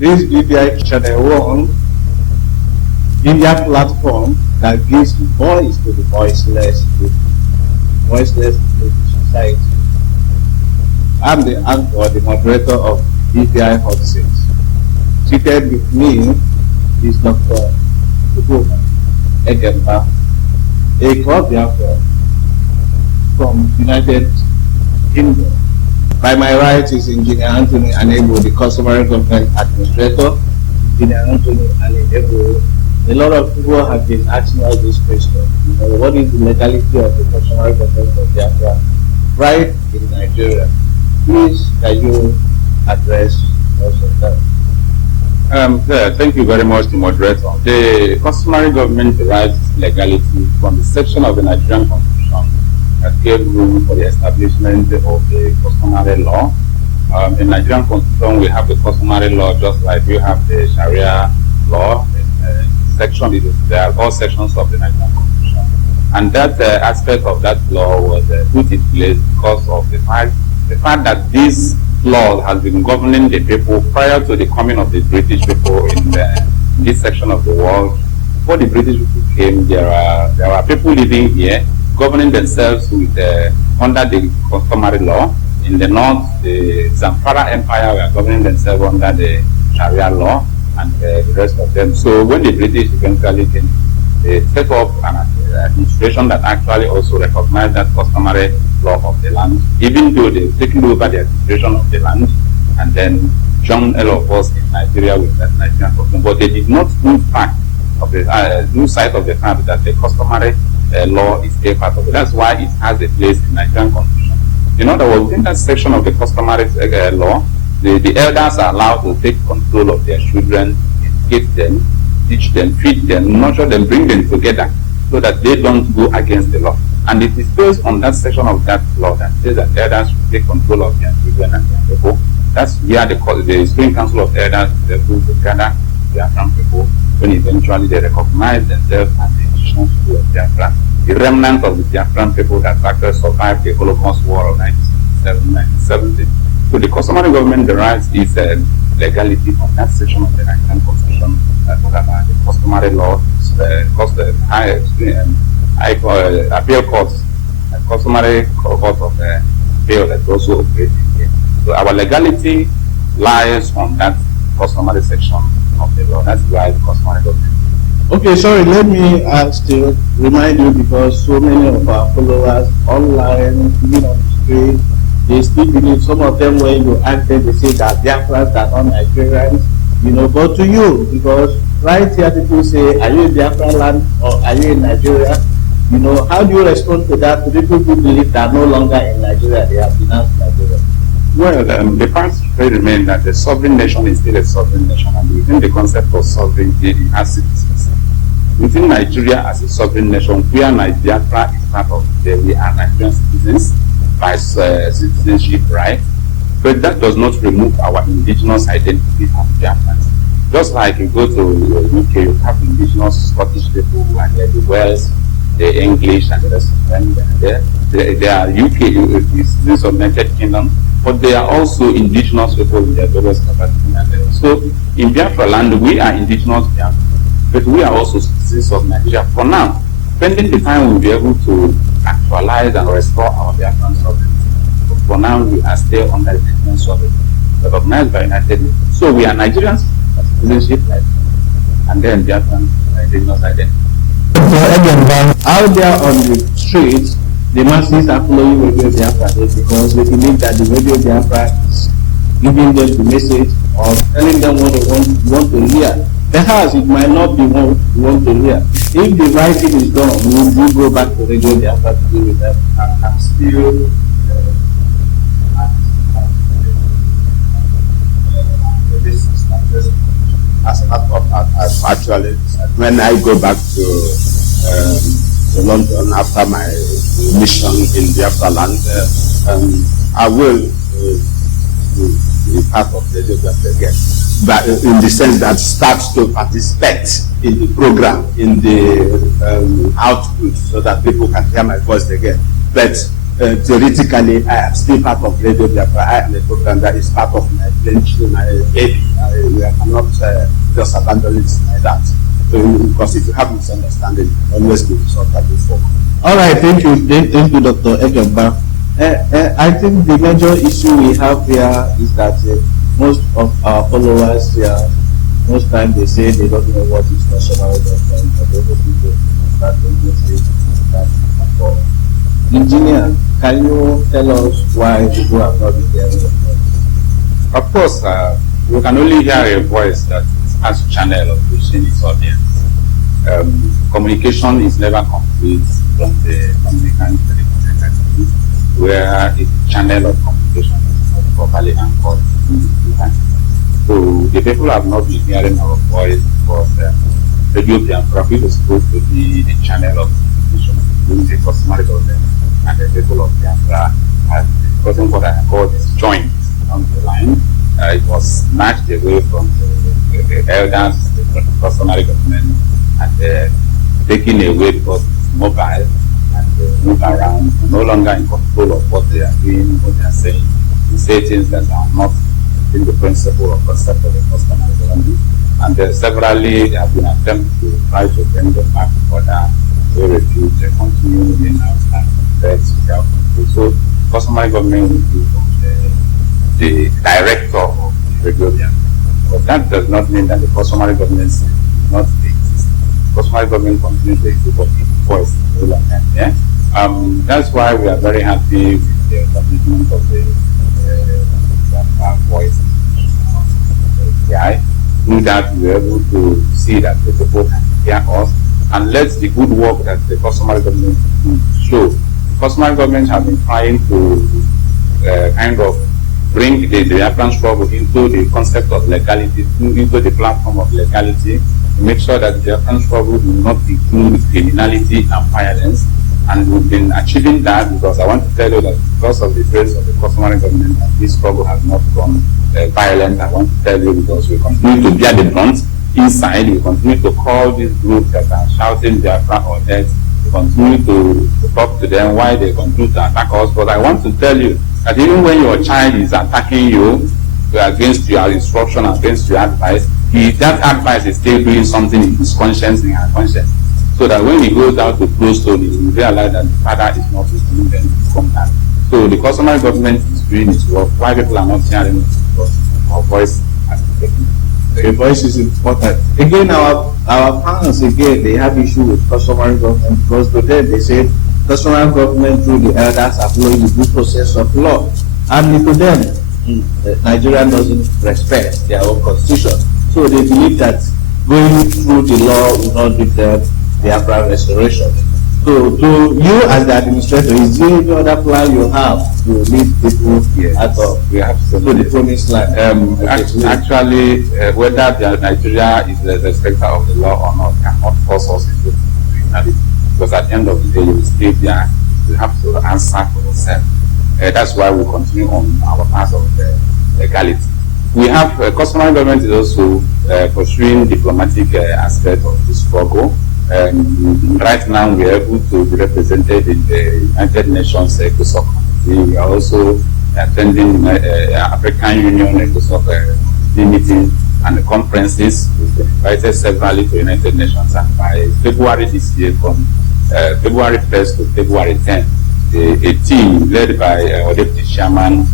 This BBI Channel 1, India platform that gives voice to the voiceless people, voiceless to the society. I'm the anchor, the moderator of BBI Hot Seats. Seated with me is Dr Egemba Engr from United Kingdom. By my right is Engineer Nnamdi Kanu, the customary government administrator. Engineer Nnamdi Kanu. A lot of people have been asking us this question. What is the legality of the customary government of Biafra right in Nigeria? Please, can you address also that? Thank you very much, the moderator. The customary government derives legality from the section of the Nigerian Constitution that gave room for the establishment of the customary law. In Nigerian Constitution, we have the customary law just like we have the Sharia law. There are all sections of the Nigerian Constitution. And that aspect of that law was put in place because of the fact that this law has been governing the people prior to the coming of the British people in this section of the world. Before the British people came, there are people living here, governing themselves with under the customary law. In the north, the Zamfara Empire were governing themselves under the Sharia law, and the rest of them. So when the British eventually came, they set up an administration that actually also recognized that customary law of the land, even though they've taken over the administration of the land and then joined all of us in Nigeria with that Nigerian custom. But they did not lose sight of the fact that the customary law is a part of it. That's why it has a place in Nigerian Constitution. In other words, within that section of the customary law, the elders are allowed to take control of their children, educate them, teach them, feed them, nurture them, bring them together so that they don't go against the law. And it is based on that section of that law that says that elders should take control of their children and their people. That's where the Supreme Council of Elders is able to gather their people when eventually they recognize themselves as the indigenous people of Biafra, the remnant of the Biafran people that actually survived the Holocaust War of 1970. So the customary government derives its legality from that section of the Nigerian Constitution that talks about the customary law, appeal courts, customary court of appeal that also operates here. So our legality lies on that customary section of the law. That's why the customary government. Okay, sorry, let me still remind you, because so many of our followers online, even on the street, they still believe, some of them when you ask them, they say that Biafrans are not Nigerians, but to you, because right here people say, are you in Biafra land or are you in Nigeria? How do you respond to that? To people who believe that no longer in Nigeria, they have denounced Nigeria? Well, the fact still remains that the sovereign nation is still a sovereign nation, and within the concept of sovereignty, it has citizens. Within Nigeria as a sovereign nation, where Biafra is part of, we are Nigerian citizens by citizenship right, but that does not remove our indigenous identity as Biafrans. Just like you go to UK, you have indigenous Scottish people who are there, the Welsh, the English, and the rest of them. They are UK citizens of United Kingdom, but they are also indigenous people in their various capacities. So in Biafra land, we are indigenous Biafra, but we are also citizens of Nigeria for now. Pending the time we'll be able to actualize and restore our Biafran sovereignty. But for now, we are still under the Nigerian sovereignty, recognized by United Nations. So we are Nigerians, citizenship, and then Biafran indigenous identity. Out there on the streets, the masses are following Radio Biafra because they believe that the Radio Biafra is giving them the message or telling them what they want to hear. Perhaps it might not be what you want to hear. If the right thing is done, we will go back to Radio Biafra to deal with them. I'm still actually, when I go back to London after my mission in Biafra land, I will be part of the Biafra again. But in the sense that starts to participate in the program, in the output, so that people can hear my voice again. But theoretically, I am still part of Radio Biafra. I am a program that is part of my baby. I cannot just abandon it like that. Because if you have misunderstanding, you always be resolved that before. All right, thank you, Dr. Egemba. I think the major issue we have here is that most of our followers here, most times they say they don't know what is national government, but other people start to say that before. Engineer, can you tell us why people have not been hearing your voice? Of course, we can only hear a voice that has channel of reaching its audience. Communication is never complete from the communicant to the communicant, where a channel of communication is not properly anchored in the time. So the people have not been hearing our voice because Radio Biafra is supposed to be the channel of communication between the customary government and the people of Biafra, has gotten what I call this joint on the line. It was snatched away from the elders, the customary government, and taken away because it's mobile and move around, no longer in control of what they are doing, what they are saying. They say things that are not in the principle or concept of the customary government. And severally there have been attempts to try to bring them back to order. They refuse, they continue moving outside threats without control. So customary government will be the director of the Radio Biafra. But that does not mean that the customary government does not exist. Customary government continues to exist, but its voice no longer there. That's why we are very happy with the establishment of the voice API. Through that, we are able to see that the people can hear us, and let the good work that the customary government show. The customary government have been trying to kind of bring the Biafran struggle into the concept of legality, into the platform of legality, to make sure that the Biafran struggle will not include criminality and violence. And we've been achieving that because I want to tell you that because of the grace of the customary government, this struggle has not gone violent. I want to tell you because we continue to bear the brunt inside. We continue to call these groups that are shouting Biafra or death. We continue to talk to them why they continue to attack us. But I want to tell you that even when your child is attacking you against your instruction, against your advice, that advice is still doing something in his conscience, in her conscience. So that when he goes out to close story, he will realize that the father is not with him, then he come back. So the customary government is doing its work. Why people are not hearing it? Because our voice has been taken. The voice is important. Again, our fans, again, they have issue with customary government because to them they say customary government through the elders are following the due process of law. And to them, Nigeria doesn't respect their own constitution. So they believe that going through the law will not give them Biafra restoration. So to you as the administrator, is there any other plan you have to lead people out of the promised land? Actually, whether Nigeria is the respecter of the law or not cannot force us into criminality. Because at the end of the day, you will stay there. You have to answer for yourself. That's why we continue on our path of legality. We have customary government is also pursuing diplomatic aspect of the struggle. Right now, we are able to be represented in the United Nations ECOSOC. We are also attending African Union ECOSOC meeting and conferences. We've been invited severally to United Nations, and by February this year, from February 1st to February 10th, a team led by our Deputy Chairman,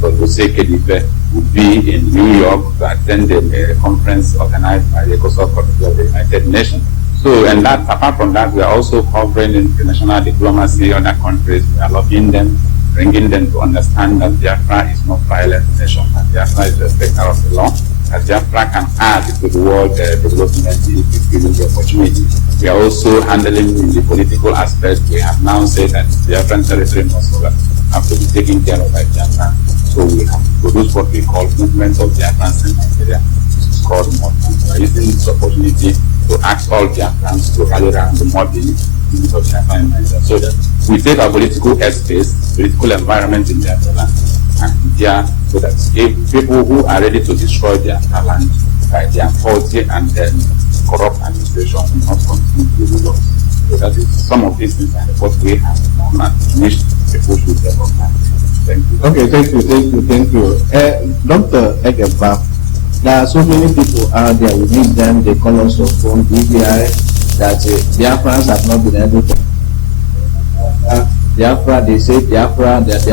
Dr. Egemba will be in New York to attend a conference organized by the ECOSOC Committee of the United Nations. So, and that, apart from that, we are also covering international diplomacy, other countries. We are lobbying them, bringing them to understand that Biafra is not violent nation, that Biafra is the respecter of the law, that Biafra can add to the world development if given the opportunity. We are also handling the political aspect. We have now said that Biafran territory must have to be taken care of by Biafra. So we have produced what we call movements of Biafrans in Nigeria, which is called movement. We are using this opportunity to ask all Biafrans to rally around the model of Biafra in Nigeria, so that we take our political airspace, political environment in Biafra land, and India, so that if people who are ready to destroy Biafra land by their faulty and corrupt administration will not continue to rule us. So that is some of these things and what we have done and finished people should recognize. Thank you. Okay, thank you. Dr. Egemba, there are so many people out there, we meet them, they call us on phone, BBI, that Biafrans have not been able to. Biafra, they say Biafra is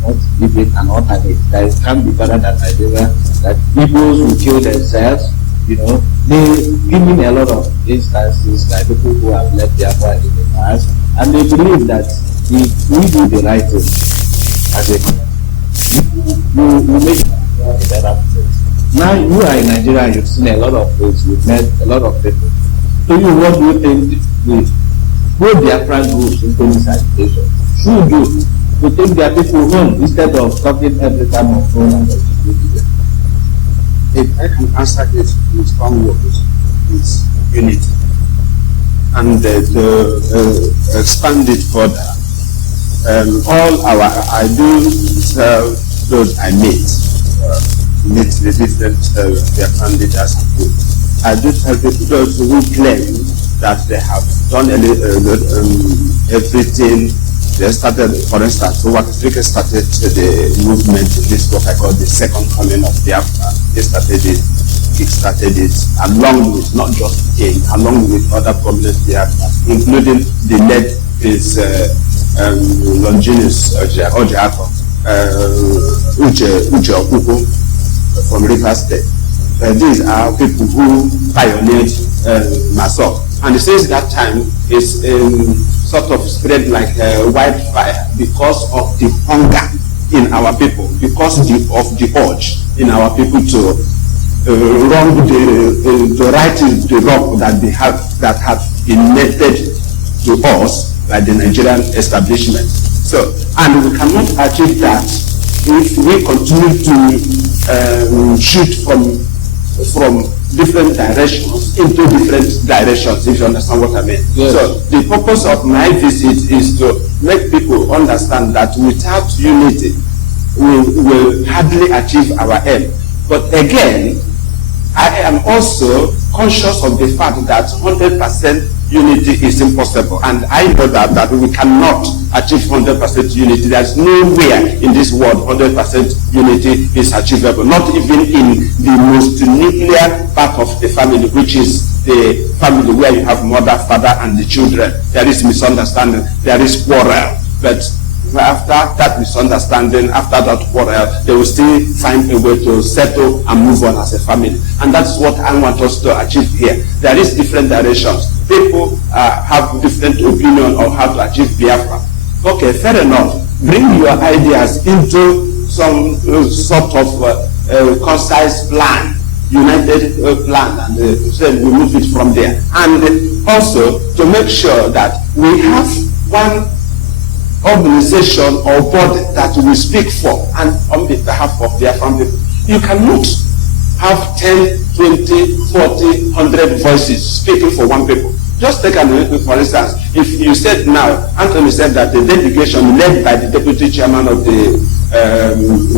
not even an alternate. That it can't be better than Nigeria, that people will kill themselves. You know, they give me a lot of instances like people who have left Biafra in the past, and they believe that if we do the right thing, as a you make a better place. Now you are in Nigeria, you've seen a lot of things, you've met a lot of people. So you, what do you think with both Biafran groups into this agitation should do to take their people home instead of talking every time on phone and them? If I can answer this with one word, it's unity. And to expand it further, I do tell those I meet the different Biafran leaders and groups. I do tell people, those who claim that they have done everything. They started, for instance, what Africa started the movement, this what I call the second coming of Biafra. They started it, kick-started it, along with, not just him, along with other prominent Biafras, including the late is Longinus Ojiako, Kuje from Rivers State. These are people who pioneered myself. And since that time, it's sort of spread like wildfire because of the hunger in our people, because of the urge in our people to wrong the right the wrong that they have, that have been netted to us by the Nigerian establishment. So, and we cannot achieve that if we continue to shoot from different directions into different directions, if you understand what I mean. Yes. So the purpose of my visit is to make people understand that without unity, we will hardly achieve our aim. But again, I am also conscious of the fact that 100% unity is impossible, and I know that we cannot achieve 100% unity. There's nowhere in this world 100% unity is achievable, not even in the most nuclear part of the family, which is the family where you have mother, father, and the children. There is misunderstanding, there is quarrel, but after that misunderstanding, after that quarrel, they will still find a way to settle and move on as a family. And that's what I want us to achieve here. There is different directions. People have different opinion on how to achieve Biafra. Okay, fair enough. Bring your ideas into some sort of concise plan, united plan, and then we move it from there. And also to make sure that we have one organization or body that we speak for and on behalf of Biafran people. You cannot have 10, 20, 40, 100 voices speaking for one people. Just take an example, for instance, if you said now, Anthony said that the delegation led by the deputy chairman of the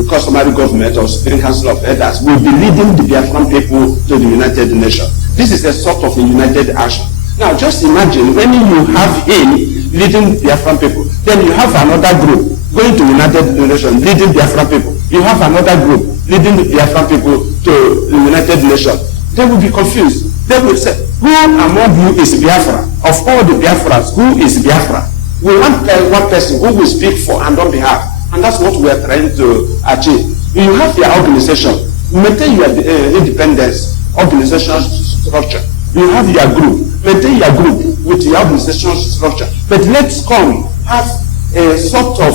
customary government or Supreme Council of Elders will be leading the Biafran people to the United Nations. This is a sort of a united action. Now just imagine when you have him leading Biafran people, then you have another group going to United Nations leading Biafran people. You have another group leading the Biafran people to the United Nations. They will be confused. They will say, who among you is Biafra? Of all the Biafrans, who is Biafra? We want one person who will speak for and on behalf. And that's what we are trying to achieve. You have your organization. Maintain your independence, organizational structure. You have your group. Maintain your group with your organizational structure. But let's come have a sort of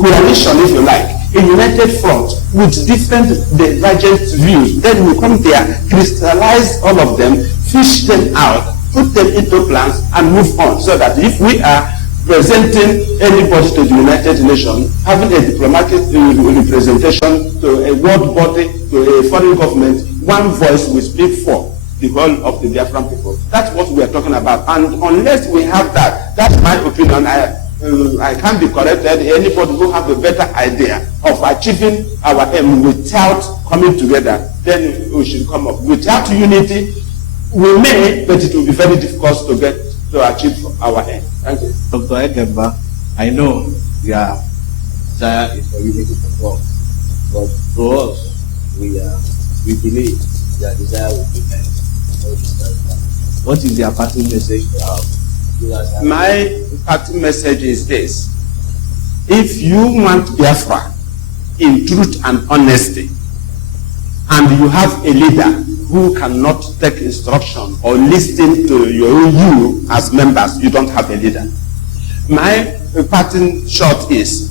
coalition, if you like, a united front with different divergent views. Then we come there, crystallize all of them, fish them out, put them into plans, and move on. So that if we are presenting anybody to the United Nations, having a diplomatic representation to a world body, to a foreign government, one voice will speak for the whole of the Biafran people. That's what we are talking about. And unless we have that, that's my opinion. I can't be corrected. Anybody who have a better idea of achieving our aim without coming together, then we should come up. Without unity, we may, but it will be very difficult to achieve our aim. Thank you. Dr. Egemba, I know their desire is for unity to form. But to us, we believe their desire will be met. What is their parting message to our viewers? My parting message is this. If you want Biafra in truth and honesty, and you have a leader who cannot take instruction or listen to you as members, you don't have a leader. My parting shot is,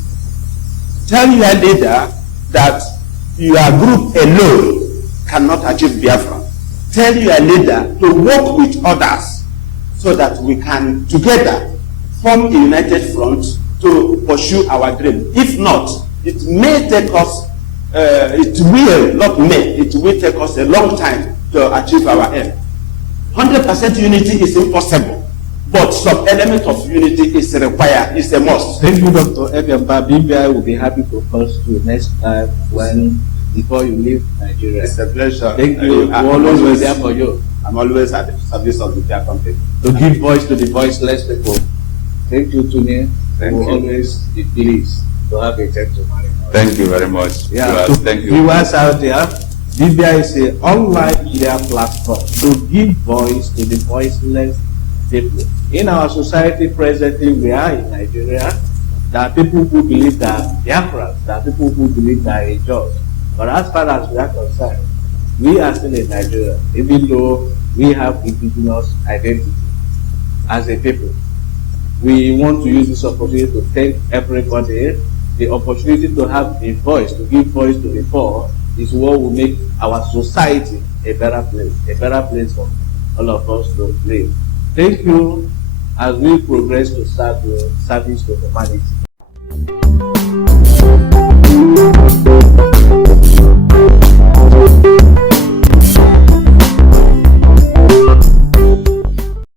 tell your leader that your group alone cannot achieve Biafra. Tell your leader to work with others so that we can together form a united front to pursue our dream. If not, it may take us, it will take us a long time to achieve our aim. 100% unity is impossible, but some element of unity is required, is a must. Thank you, Dr. Egemba. BBI will be happy to host you next time before you leave Nigeria. It's a pleasure. Thank you. We're always be there for you. I'm always at the service of the Biafran people. To give voice to the voiceless people. Thank you, Tune. Thank you. Always be pleased to have a gentleman. Thank you very much. Yeah, Viewers, thank you. Viewers out there, BBI is an online media platform to give voice to the voiceless people. In our society presently, we are in Nigeria. There are people who believe that Biafrans, there are people who believe that a just. But as far as we are concerned, we are still in Nigeria, even though we have indigenous identity as a people. We want to use this opportunity to thank everybody. The opportunity to have a voice, to give voice to the poor, is what will make our society a better place for all of us to live. Thank you as we progress to serve service to humanity.